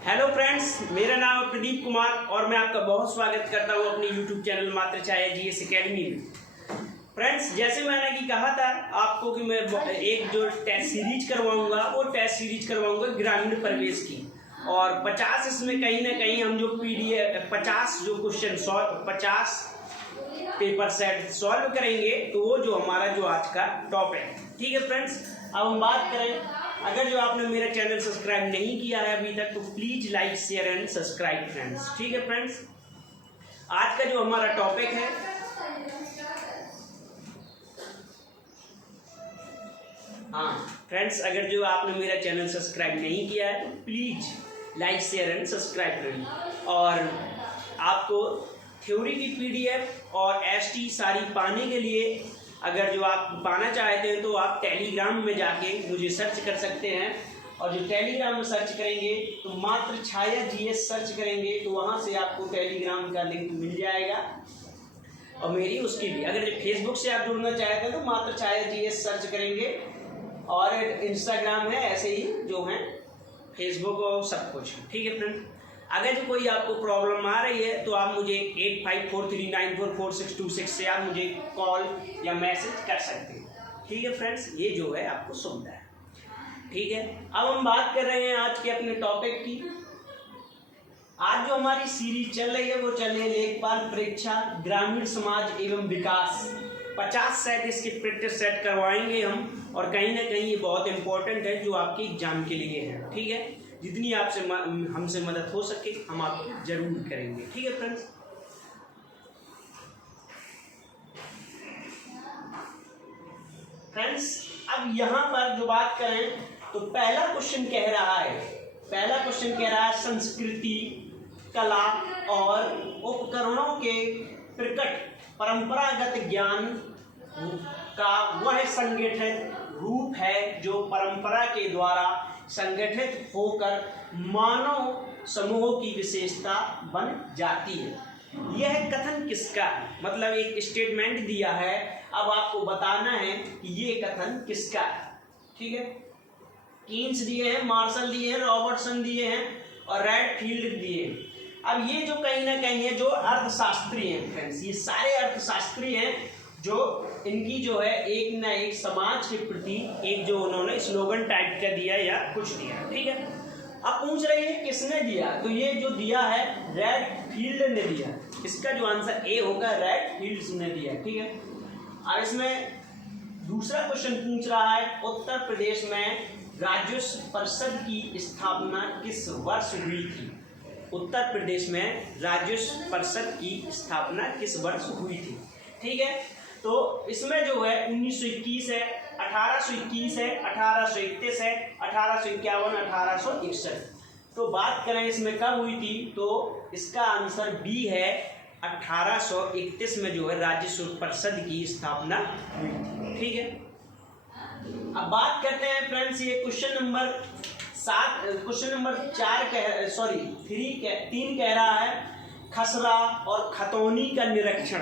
Hello friends, मेरा नाम है प्रदीप कुमार और मैं आपका बहुत स्वागत करता हूं अपने यूट्यूब चैनल मात्र छाया जीएस एकेडमी में। फ्रेंड्स, जैसे मैंने कि कहा था आपको कि मैं एक जो टेस्ट सीरीज करवाऊंगा वो टेस्ट सीरीज करवाऊंगा ग्रामीण परिवेश की, और 50 इसमें कहीं ना कहीं हम जो पीडीएफ 50 जो क्वेश्चन 50 पेपर सेट सॉल्व करेंगे, तो वो जो हमारा जो आज का टॉपिक है। ठीक है फ्रेंड्स, अब हम बात करें, अगर जो आपने मेरा चैनल सब्सक्राइब नहीं किया है अभी तक तो please like share and subscribe friends. ठीक है फ्रेंड्स, आज का जो हमारा टॉपिक है फ्रेंड्स, अगर जो आपने मेरा चैनल सब्सक्राइब नहीं किया है तो please like share and subscribe करें। और आपको थ्योरी की पीडीएफ और एसटी सारी पाने के लिए अगर जो आप पाना चाहते हैं तो आप टेलीग्राम में जाके मुझे सर्च कर सकते हैं, और जो टेलीग्राम में सर्च करेंगे तो मात्र छाया जीएस सर्च करेंगे तो वहाँ से आपको टेलीग्राम का लिंक मिल जाएगा, और मेरी उसकी भी। अगर जो फेसबुक से आप जुड़ना चाहते हैं तो मात्र छाया जीएस सर्च करेंगे, और इंस्टाग्राम है ऐसे ही जो है फेसबुक और सब कुछ। ठीक है फ्रेंड, अगर जो कोई आपको प्रॉब्लम आ रही है तो आप मुझे 8543944626 से आप मुझे कॉल या मैसेज कर सकते हैं। ठीक है फ्रेंड्स, ये जो है आपको सुविधा है। ठीक है, अब हम बात कर रहे हैं आज के अपने टॉपिक की। आज जो हमारी सीरीज चल रही है वो चल रही है लेखपाल परीक्षा ग्रामीण समाज एवं विकास। 50 सेट इसके प्रैक्टिस सेट करवाएंगे हम, और कहीं ना कहीं ये बहुत इंपॉर्टेंट है जो आपके एग्जाम के लिए है। ठीक है, जितनी आपसे हमसे मदद हो सके हम आपकी जरूर करेंगे। ठीक है फ्रेंड्स, अब यहाँ पर जो बात करें तो पहला क्वेश्चन कह रहा है संस्कृति, कला और उपकरणों के प्रकट परंपरागत ज्ञान का वह संगठित रूप है जो परंपरा के द्वारा संगठित होकर मानव समूह की विशेषता बन जाती है। यह कथन किसका है? मतलब एक स्टेटमेंट दिया है, अब आपको बताना है कि ये कथन किसका है। ठीक है, कीन्स दिए हैं, मार्शल दिए हैं, रॉबर्टसन दिए हैं और रेडफील्ड दिए हैं। अब ये जो कहीं ना कहीं है जो अर्थशास्त्री हैं फ्रेंड्स, ये सारे अर्थशास्त्री हैं जो इनकी जो है एक ना एक समाज के प्रति एक जो उन्होंने स्लोगन टाइप का दिया या कुछ दिया। ठीक है, अब पूछ रही है किसने दिया, तो ये जो दिया है रेडफील्ड ने दिया। इसका जो आंसर ए होगा, रेडफील्ड ने दिया। ठीक है, और इसमें दूसरा क्वेश्चन पूछ रहा है उत्तर प्रदेश में राज्यस्व परिषद की स्थापना किस वर्ष हुई थी? उत्तर प्रदेश में राज्यस्व परिषद की स्थापना किस वर्ष हुई थी? ठीक है, तो इसमें जो है 1921 है, 1821 है, 1831 है, 1851, 1861। तो बात करें इसमें कब हुई थी तो इसका आंसर बी है, 1831 में जो है राज्यस्व परिषद की स्थापना हुई थी। ठीक है, अब बात करते हैं फ्रेंड्स, ये क्वेश्चन नंबर 3 कह रहा है खसरा और खतौनी का निरीक्षण।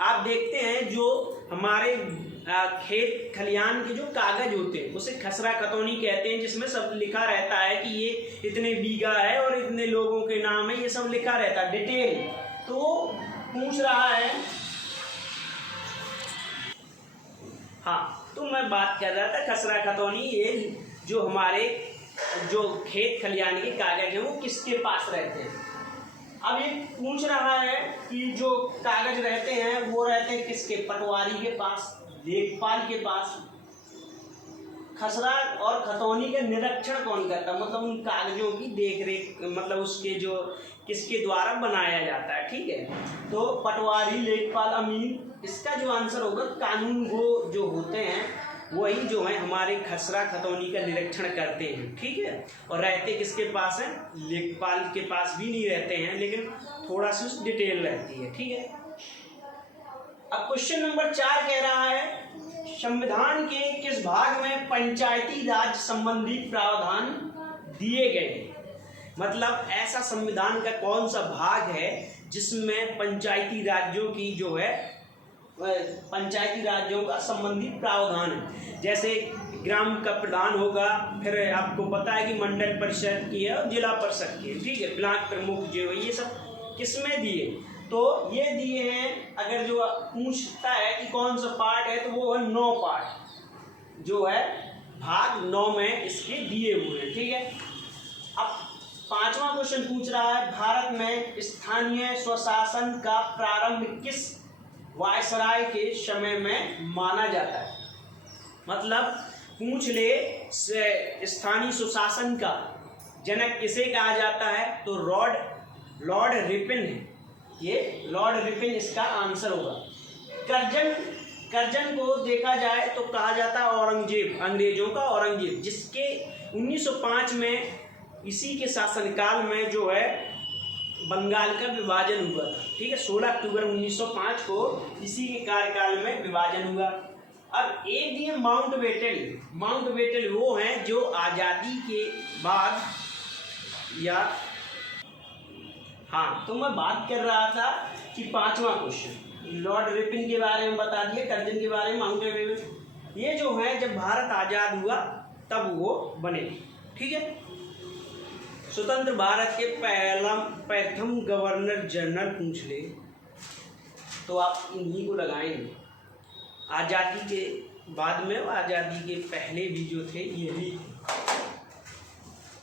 आप देखते हैं जो हमारे खेत खलियान के जो कागज होते हैं उसे खसरा खतौनी कहते हैं, जिसमें सब लिखा रहता है कि ये इतने बीघा है और इतने लोगों के नाम है, ये सब लिखा रहता है डिटेल। तो पूछ रहा है, तो मैं बात कर रहा था खसरा खतौनी, ये जो हमारे जो खेत खलियान के कागज हैं वो किसके पास रहते हैं। अब ये पूछ रहा है कि जो कागज रहते हैं वो रहते हैं किसके, पटवारी के पास, लेखपाल के पास। खसरा और खतौनी का निरीक्षण कौन करता है, मतलब उन कागजों की देखरेख, मतलब उसके जो किसके द्वारा बनाया जाता है। ठीक है, तो पटवारी, लेखपाल, अमीन। इसका जो आंसर होगा कानून गो जो होते हैं वही जो है हमारे खसरा खतौनी का निरीक्षण करते हैं। ठीक है, और रहते किसके पास है, लेखपाल के पास भी नहीं रहते हैं, लेकिन थोड़ा सी डिटेल रहती है। ठीक है, अब क्वेश्चन नंबर 4 कह रहा है संविधान के किस भाग में पंचायती राज संबंधी प्रावधान दिए गए? मतलब ऐसा संविधान का कौन सा भाग है जिसमें पंचायती राज्यों की जो है पंचायती राज्यों का संबंधित प्रावधान है। जैसे ग्राम का प्रधान होगा, फिर आपको पता है कि मंडल परिषद की है और जिला परिषद की है, ठीक है, ब्लॉक प्रमुख जो है, ये सब किसमें दिए, तो ये दिए हैं। अगर जो पूछता है कि कौन सा पार्ट है, तो वो है 9 पार्ट जो है भाग 9 में इसके दिए हुए हैं, ठीक है। अब 5वां क्वेश्चन पूछ रहा है, भारत में स्थानीय स्वशासन का प्रारंभ किस वायसराय के समय में माना जाता है। मतलब पूछ ले स्थानीय स्वशासन का जनक किसे कहा जाता है, तो लॉर्ड रिपन है। ये लॉर्ड रिपन इसका आंसर होगा। करजन को देखा जाए तो कहा जाता है औरंगजेब, अंग्रेजों का औरंगजेब, जिसके 1905 में इसी के शासनकाल में जो है बंगाल का विभाजन हुआ था, ठीक है। 16 अक्टूबर 1905 को इसी के कार्यकाल में विभाजन हुआ। अब एक दिए माउंट बेटल वो हैं जो आज़ादी के बाद, या हाँ, तो मैं बात कर रहा था कि 5वां क्वेश्चन लॉर्ड रिपन के बारे में बता दिया, करजन के बारे में, माउंट बेटल, ये जो है जब भारत आज़ाद हुआ तब वो बने, ठीक है। स्वतंत्र भारत के प्रथम गवर्नर जनरल पूछ ले तो आप इन्हीं को लगाएंगे। आज़ादी के बाद में, आज़ादी के पहले भी जो थे ये भी थे।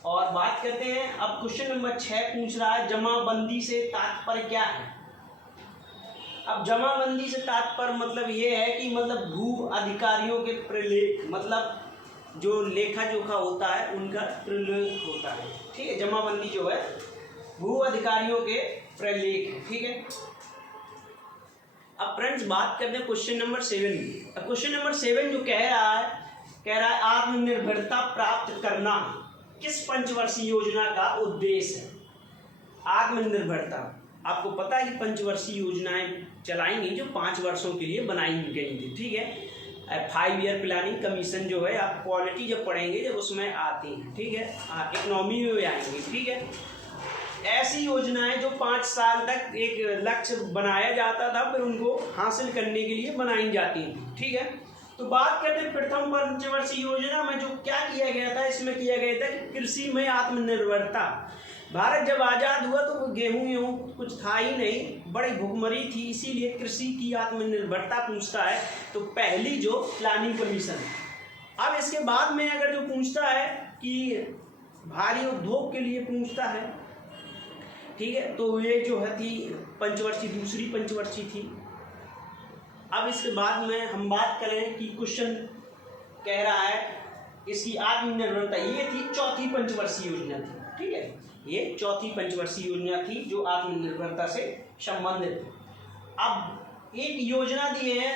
और बात करते हैं, अब क्वेश्चन नंबर 6 पूछ रहा है, जमाबंदी से तात्पर्य क्या है। अब जमाबंदी से तात्पर्य मतलब ये है कि मतलब भू अधिकारियों के प्रलेख, मतलब जो लेखा जोखा होता है उनका प्रलेख होता है, ठीक है। जमाबंदी जो है भू अधिकारियों के प्रलेख है, ठीक है। अब फ्रेंड्स बात करते हैं क्वेश्चन नंबर 7 की। अब क्वेश्चन नंबर 7 जो कह रहा है आत्मनिर्भरता प्राप्त करना किस पंचवर्षीय योजना का उद्देश्य है। आत्मनिर्भरता, आपको पता है कि पंचवर्षीय योजनाएं चलाएंगी जो 5 वर्षों के लिए बनाई गई थी, ठीक है। 5 ईयर प्लानिंग कमीशन जो है, आप पॉलिटी जब पढ़ेंगे जब उसमें आती हैं, ठीक है, इकोनॉमी में भी आएंगी, ठीक है। ऐसी योजनाएं जो 5 साल तक एक लक्ष्य बनाया जाता था, फिर उनको हासिल करने के लिए बनाई जाती थी, ठीक है। तो बात करते हैं प्रथम पंचवर्षीय योजना में जो क्या किया गया था। इसमें किया गया था कि कृषि में आत्मनिर्भरता। भारत जब आज़ाद हुआ तो गेहूं कुछ था ही नहीं, बड़ी भुखमरी थी, इसीलिए कृषि की आत्मनिर्भरता पूछता है तो पहली जो प्लानिंग कमीशन। अब इसके बाद में अगर जो पूछता है कि भारी उद्योग के लिए पूछता है, ठीक है, तो ये जो है थी पंचवर्षीय, दूसरी पंचवर्षीय थी। अब इसके बाद में हम बात करें कि क्वेश्चन कह रहा है इसकी आत्मनिर्भरता, ये थी चौथी पंचवर्षीय योजना थी, ठीक है, ये चौथी पंचवर्षीय योजना थी जो आत्मनिर्भरता से संबंधित है। अब एक योजना दी है,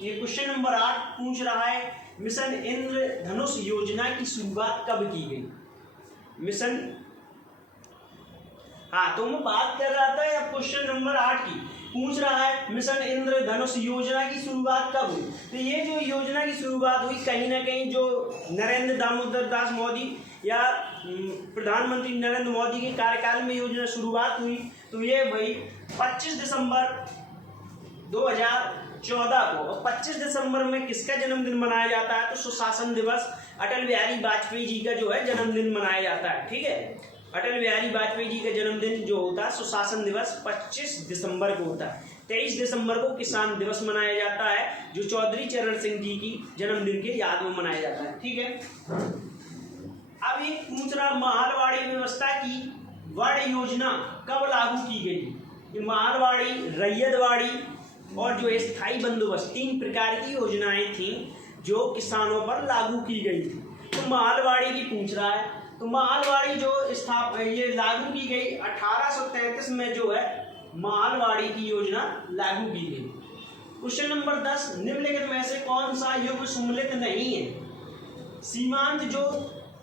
ये क्वेश्चन नंबर 8 पूछ रहा है, मिशन इंद्रधनुष योजना की शुरुआत कब की गई। मिशन, हाँ, तो मैं बात कर रहा था क्वेश्चन नंबर 8 की, पूछ रहा है मिशन इंद्रधनुष योजना की शुरुआत कब हुई। तो ये जो योजना की शुरुआत हुई कहीं ना कहीं जो नरेंद्र दामोदर दास मोदी या प्रधानमंत्री नरेंद्र मोदी के कार्यकाल में योजना शुरुआत हुई, तो ये भाई 25 दिसंबर 2014 को। और 25 दिसंबर में किसका जन्मदिन मनाया जाता है, तो सुशासन दिवस, अटल बिहारी वाजपेयी जी का जो है जन्मदिन मनाया जाता है, ठीक है। अटल बिहारी वाजपेयी जी का जन्मदिन जो होता है सुशासन दिवस 25 दिसंबर को होता है। 23 दिसंबर को किसान दिवस मनाया जाता है जो चौधरी चरण सिंह जी की जन्मदिन के याद में मनाया जाता है, ठीक है। अब एक पूछ रहा, महलवाड़ी व्यवस्था की वर्ण योजना कब लागू की गई। ये महलवाड़ी, रैयतवाड़ी और जो स्थायी बंदोबस्त, 3 प्रकार की योजनाएं थी जो किसानों पर लागू की गई थी। तो महलवाड़ी की पूछ रहा है, तो महलवाड़ी जो ये लागू की गई 1833 में जो है महलवाड़ी की योजना लागू की गई। क्वेश्चन नंबर 10, निम्नलिखित में से कौन सा युग सम्मिलित नहीं है। सीमांत जो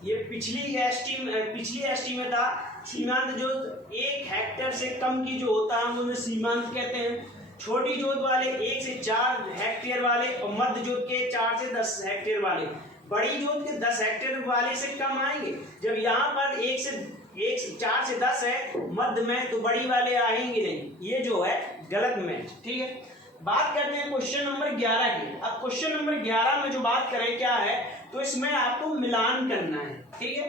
ये पिछली एसटी में था, सीमांत जो 1 हेक्टेयर से कम की जो होता है हम उन्हें सीमांत कहते हैं। छोटी जोत वाले 1 से 4 हेक्टेयर वाले और मध्य जोत के 4 से 10 हेक्टेयर वाले, बड़ी जोत के 10 हेक्टेयर वाले से कम आएंगे। जब यहाँ पर 1 से 4 से 10 है मध्य में, तो बड़ी वाले आएंगे नहीं, ये जो है गलत मैच, ठीक है। बात करते हैं क्वेश्चन नंबर 11 की। अब क्वेश्चन नंबर 11 में जो बात करें क्या है, तो इसमें आपको मिलान करना है, ठीक है।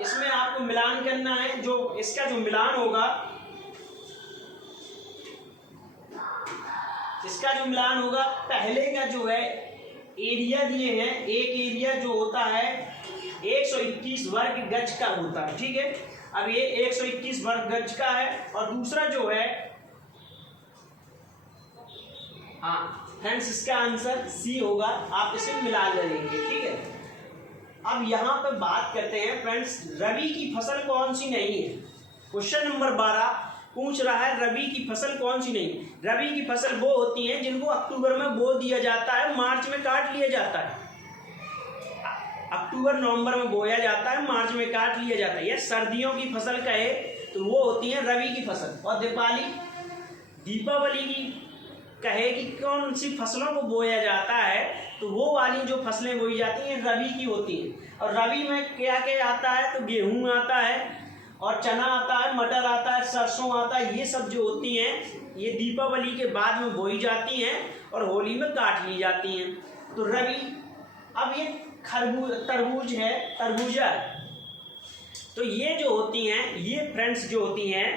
इसमें आपको मिलान करना है, जो इसका जो मिलान होगा, इसका जो मिलान होगा, पहले का जो है एरिया दिए हैं, एक एरिया जो होता है 121 वर्ग गज का होता है, ठीक है। अब ये 121 वर्ग गज का है, और दूसरा जो है, हाँ फ्रेंड्स इसका आंसर सी होगा, आप इसे मिला लेंगे, ठीक है। अब यहाँ पे बात करते हैं फ्रेंड्स, रबी की फसल कौन सी नहीं है। क्वेश्चन नंबर 12 पूछ रहा है रबी की फसल कौन सी नहीं। रबी की फसल वो होती है जिनको अक्टूबर में बो दिया जाता है, मार्च में काट लिया जाता है। अक्टूबर नवंबर में बोया जाता है, मार्च में काट लिया जाता है। यह सर्दियों की फसल कहे तो वो होती है रबी की फसल। और दीपावली की कहे कि कौन सी फसलों को बोया जाता है, तो वो वाली जो फसलें बोई जाती हैं रबी की होती हैं। और रबी में क्या क्या आता है, तो गेहूं आता है, और चना आता है, मटर आता है, सरसों आता है। ये सब जो होती हैं ये दीपावली के बाद में बोई जाती हैं और होली में काट ली जाती हैं, तो रबी। अब ये तरबूज है, तरबूजा है, तो ये जो होती हैं, ये फ्रेंड्स जो होती हैं,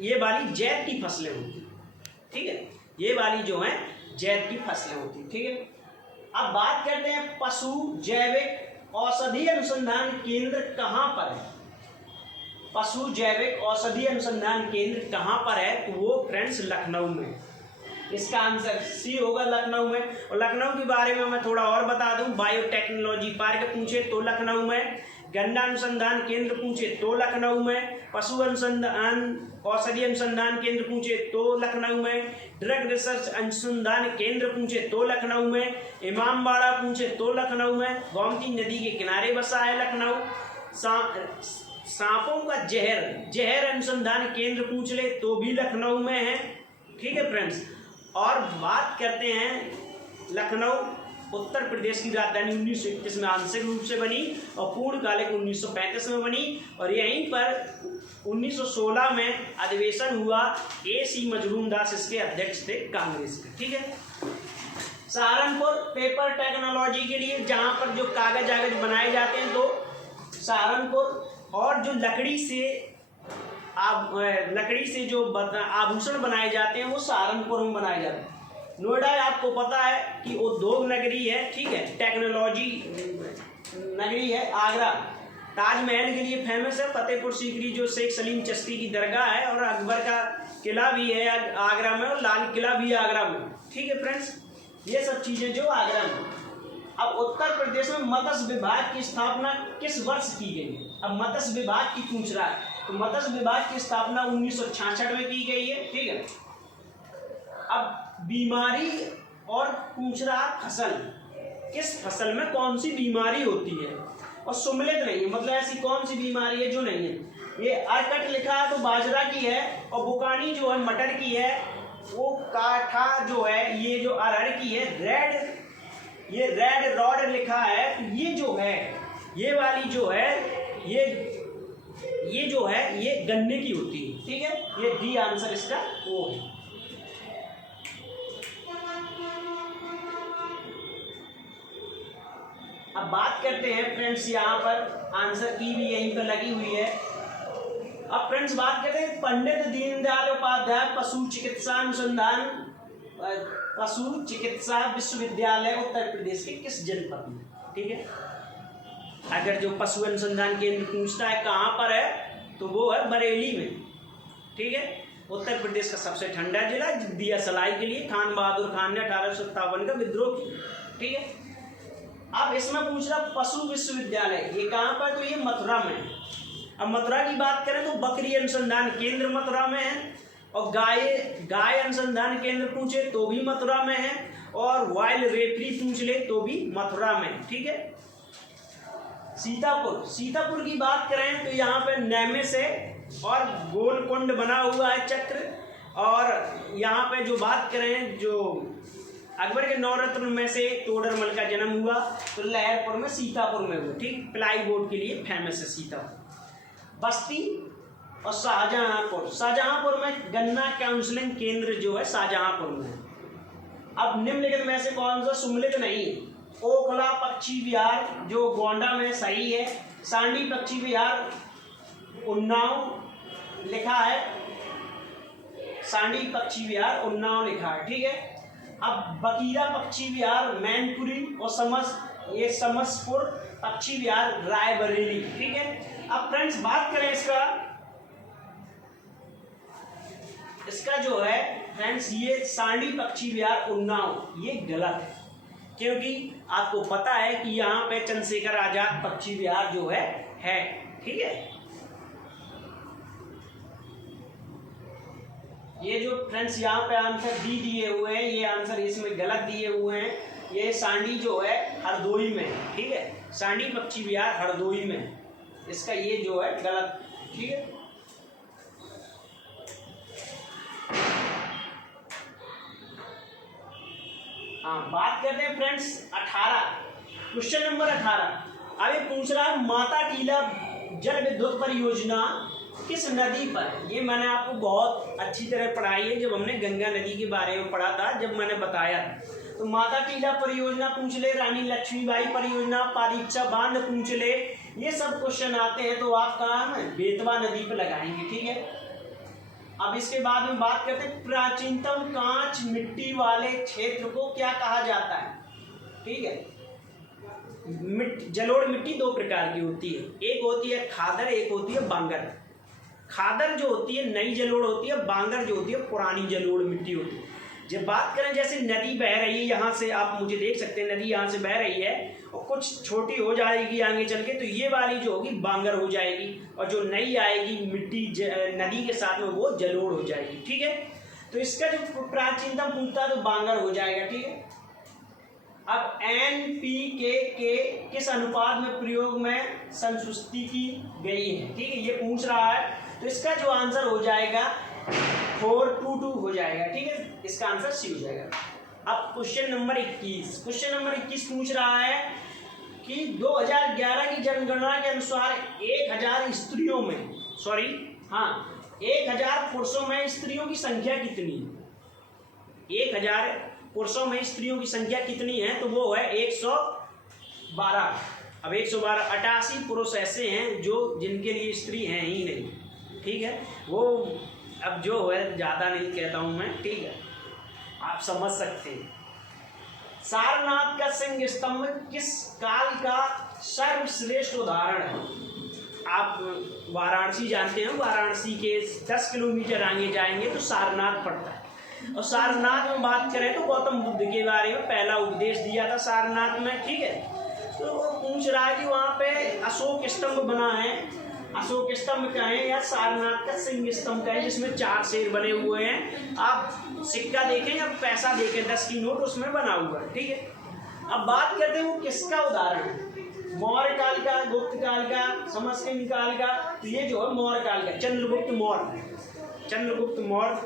ये वाली जैद की फसलें होती हैं, ठीक है। ये वाली जो है जैद की फसलें होती हैं, ठीक है। अब बात करते हैं पशु जैविक औषधि अनुसंधान केंद्र कहाँ पर है। पशु जैविक औषधि अनुसंधान केंद्र कहाँ पर है, तो वो फ्रेंड्स लखनऊ में। इसका आंसर सी होगा, लखनऊ में। और लखनऊ के बारे में मैं थोड़ा और बता दूं, बायोटेक्नोलॉजी पार्क पूछे तो लखनऊ में, गन्ना अनुसंधान केंद्र पूछे तो लखनऊ में, पशु अनुसंधान औषधि अनुसंधान केंद्र पूछे तो लखनऊ में, ड्रग रिसर्च अनुसंधान केंद्र पूछे तो लखनऊ में, इमामबाड़ा पूछे तो लखनऊ में, गोमती नदी के किनारे बसा है लखनऊ। सांपों का जहर अनुसंधान केंद्र पूछ ले तो भी लखनऊ में है, ठीक है फ्रेंड्स। और बात करते हैं लखनऊ उत्तर प्रदेश की राजधानी 1921 में आंशिक रूप से बनी और पूर्णकालिक 1935 में बनी, और यहीं पर 1916 में अधिवेशन हुआ। AC मजरूमदास इसके अध्यक्ष थे कांग्रेस के, ठीक है। सहारनपुर पेपर टेक्नोलॉजी के लिए, जहां पर जो कागज बनाए जाते हैं, तो सहारनपुर। और जो लकड़ी से जो आभूषण बनाए जाते हैं वो सहारनपुर में बनाए जाते हैं। नोएडा आपको पता है कि उद्योग नगरी है, ठीक है, टेक्नोलॉजी नगरी है। आगरा ताजमहल के लिए फेमस है। फतेहपुर सीकरी जो शेख सलीम चिश्ती की दरगाह है, और अकबर का किला भी है आगरा में, और लाल किला भी है आगरा में, ठीक है फ्रेंड्स। ये सब चीजें जो आगरा में। अब उत्तर प्रदेश में मत्स्य विभाग की स्थापना किस वर्ष की गई है। अब मत्स्य विभाग की पूछ रहा है, तो मत्स्य विभाग की स्थापना 1966 में की गई है, ठीक है। अब बीमारी और पूछ रहा फसल, किस फसल में कौन सी बीमारी होती है, और सुमलित नहीं है, मतलब ऐसी कौन सी बीमारी है जो नहीं है। ये अरकट लिखा है तो बाजरा की है, और बुकानी जो है मटर की है, वो काठा जो है ये जो अरहर की है। ये रेड रॉड लिखा है, तो ये जो है ये वाली जो है ये जो है ये गन्ने की होती है, ठीक है। ये डी आंसर इसका वो है। अब बात करते हैं फ्रेंड्स, यहाँ पर आंसर की भी यहीं पर लगी हुई है। अब फ्रेंड्स बात करते हैं पंडित दीनदयाल उपाध्याय पशु चिकित्सा विश्वविद्यालय उत्तर प्रदेश के किस जनपद में, ठीक है। अगर जो पशु अनुसंधान केंद्र पूछता है कहाँ पर है, तो वो है बरेली में, ठीक है। उत्तर प्रदेश का सबसे ठंडा जिला, दिया सलाई के लिए खान बहादुर खान ने 1857 का विद्रोह किया, ठीक है। अब इसमें पूछ रहा पशु विश्वविद्यालय ये कहाँ पर, तो ये मथुरा में है। अब मथुरा की बात करें तो बकरी अनुसंधान केंद्र मथुरा में है, और गाय अनुसंधान केंद्र पूछे तो भी मथुरा में है, और वाइल्ड रेफरी पूछ ले तो भी मथुरा में, ठीक है। सीतापुर की बात करें तो यहाँ पे नैमिष है, और गोलकुंड बना हुआ है चक्र। और यहाँ पे जो बात करें, जो अकबर के 9 रत्न में से तोडरमल का जन्म हुआ, तो लहरपुर में सीतापुर में हुआ, ठीक। प्लाई बोर्ड के लिए फेमस है सीतापुर। और शाहजहांपुर। शाहजहांपुर में गन्ना काउंसलिंग केंद्र जो है शाहजहांपुर में है। अब निम्नलिखित में से कौन सा सुमेलित नहीं? ओखला पक्षी विहार जो गोंडा में सही है। सांडी पक्षी विहार उन्नाव लिखा है, सांडी पक्षी विहार उन्नाव लिखा है, ठीक है। अब बकीरा पक्षी विहार मैनपुरी और समसपुर पक्षी विहार रायबरेली, ठीक है। अब फ्रेंड्स बात करें इसका जो है फ्रेंड्स, ये सांडी पक्षी विहार उन्नाव ये गलत है, क्योंकि आपको पता है कि यहाँ पे चंद्रशेखर आजाद पक्षी विहार जो है, ठीक है। ये जो फ्रेंड्स यहाँ पे आंसर डी दिए हुए हैं, ये आंसर इसमें गलत दिए हुए हैं। ये सांडी जो है हरदोई में, ठीक है। सांडी पक्षी विहार हरदोई में, इसका ये जो है गलत, ठीक है। हाँ, बात करते हैं फ्रेंड्स 18, क्वेश्चन नंबर 18। अब ये पूछ रहा है माता टीला जल विद्युत परियोजना किस नदी पर? ये मैंने आपको बहुत अच्छी तरह पढ़ाई है जब हमने गंगा नदी के बारे में पढ़ा था, जब मैंने बताया। तो माता टीला परियोजना पूछ ले, रानी लक्ष्मीबाई परियोजना, पारीक्षा बांध पूछ ले, ये सब क्वेश्चन आते हैं तो आप कहाँ बेतवा नदी पर लगाएंगे, ठीक है। अब इसके बाद में बात करते हैं प्राचीनतम कांच मिट्टी वाले क्षेत्र को क्या कहा जाता है, ठीक है। जलोढ़ मिट्टी दो प्रकार की होती है, एक होती है खादर, एक होती है बांगर। खादर जो होती है नई जलोढ़ होती है, बांगर जो होती है पुरानी जलोढ़ मिट्टी होती है। जब बात करें जैसे नदी बह रही है, यहाँ से आप मुझे देख सकते हैं नदी यहाँ से बह रही है और कुछ छोटी हो जाएगी आगे चल के, तो ये वाली जो होगी बांगर हो जाएगी, और जो नई आएगी मिट्टी नदी के साथ में वो जलोढ़ हो जाएगी, ठीक है। तो इसका जो प्राचीनतम पूछता है तो बांगर हो जाएगा, ठीक है। अब NPK के किस अनुपात में प्रयोग में संशुष्टि की गई है, ठीक है, ये पूछ रहा है। तो इसका जो आंसर हो जाएगा 4:2 हो जाएगा, ठीक है। इसका आंसर सी हो जाएगा। अब क्वेश्चन नंबर 21 पूछ रहा है कि 2011 की जनगणना के अनुसार 1000 स्त्रियों में 1000 पुरुषों में स्त्रियों की संख्या कितनी है? 1000 पुरुषों में स्त्रियों की संख्या कितनी है? तो वो है 112। अब 112 88 पुरुष ऐसे हैं जो जिनके लिए स्त्री हैं ही नहीं, ठीक है। वो अब जो है ज़्यादा नहीं कहता हूँ मैं, ठीक है, आप समझ सकते हैं। सारनाथ का सिंह स्तंभ किस काल का सर्वश्रेष्ठ उदाहरण है? आप वाराणसी जानते हैं, वाराणसी के 10 किलोमीटर आगे जाएंगे तो सारनाथ पड़ता है। और सारनाथ में बात करें तो गौतम बुद्ध के बारे में पहला उपदेश दिया था सारनाथ में, ठीक है। तो वो पूछ रहा है कि वहाँ पे अशोक स्तंभ बना है, अशोक स्तंभ का है या सारनाथ का सिंह स्तंभ का है जिसमें 4 शेर बने हुए हैं। आप सिक्का देखें या पैसा देखें 10 की नोट, उसमें बना हुआ है, ठीक है। अब बात करते हैं वो किसका उदाहरण है, मौर्य काल का, गुप्त काल का, समरसेन काल का? तो ये जो है मौर्य काल का, चंद्रगुप्त मौर्य,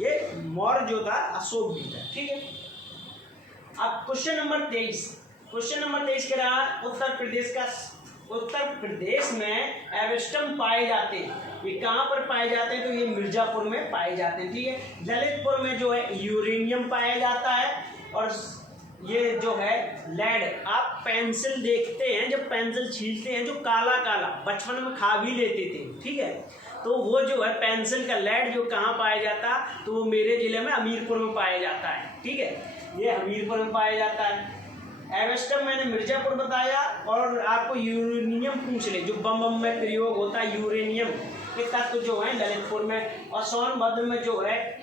ये मौर्य जो था अशोक भी था, ठीक है। अब क्वेश्चन नंबर 23 कह रहा है उत्तर प्रदेश में एवेस्टम पाए जाते हैं, ये कहाँ पर पाए जाते हैं? तो ये मिर्जापुर में पाए जाते हैं, ठीक है। ललितपुर में जो है यूरेनियम पाया जाता है, और ये जो है लेड। आप पेंसिल देखते हैं, जब पेंसिल छीलते हैं जो काला काला, बचपन में खा भी लेते थे, ठीक है। तो वो जो है पेंसिल का लेड जो कहाँ पाया जाता है? तो वो मेरे जिले में हमीरपुर में पाया जाता है, ठीक है, ये हमीरपुर में पाया जाता है। एवेस्टम मैंने मिर्जापुर बताया, और आपको यूरेनियम पूछ ले, जो बम में प्रयोग होता है यूरेनियम के तत्व जो है ललितपुर में। और सोनभद्र में जो है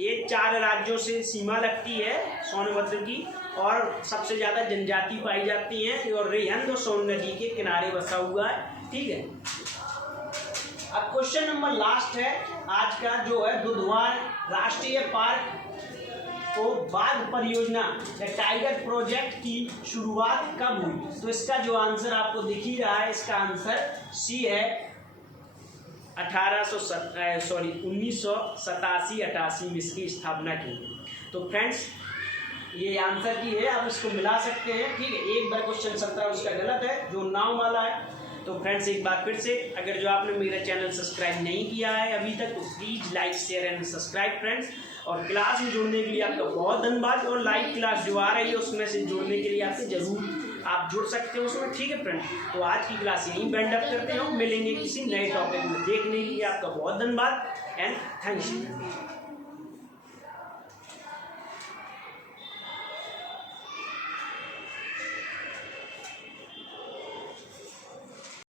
ये 4 राज्यों से सीमा लगती है सोनभद्र की, और सबसे ज़्यादा जनजाति पाई जाती हैं, और रिहंद और सोन नदी के किनारे बसा हुआ है, ठीक है। अब क्वेश्चन नंबर लास्ट है आज का, जो है दुधवा राष्ट्रीय पार्क तो बाघ परियोजना या टाइगर प्रोजेक्ट की शुरुआत कब हुई? तो इसका जो आंसर आपको दिख ही रहा है, इसका आंसर सी है 1987-88 में इसकी स्थापना की। तो फ्रेंड्स ये आंसर की है, आप इसको मिला सकते हैं, ठीक है। एक बार क्वेश्चन 17 उसका गलत है, जो नाम वाला है। तो फ्रेंड्स एक बार फिर से, अगर जो आपने मेरा चैनल सब्सक्राइब नहीं किया है अभी तक तो please like share and subscribe friends. और क्लास में जुड़ने के लिए आपका बहुत धन्यवाद। और लाइव क्लास जो आ रही है उसमें से जुड़ने के लिए आपसे ज़रूर आप जुड़ सकते हो उसमें, ठीक है फ्रेंड। तो आज की क्लास यहीं बैंड अप करते हो, मिलेंगे किसी नए टॉपिक में। देखने के लिए आपका बहुत धन्यवाद एंड थैंक यू।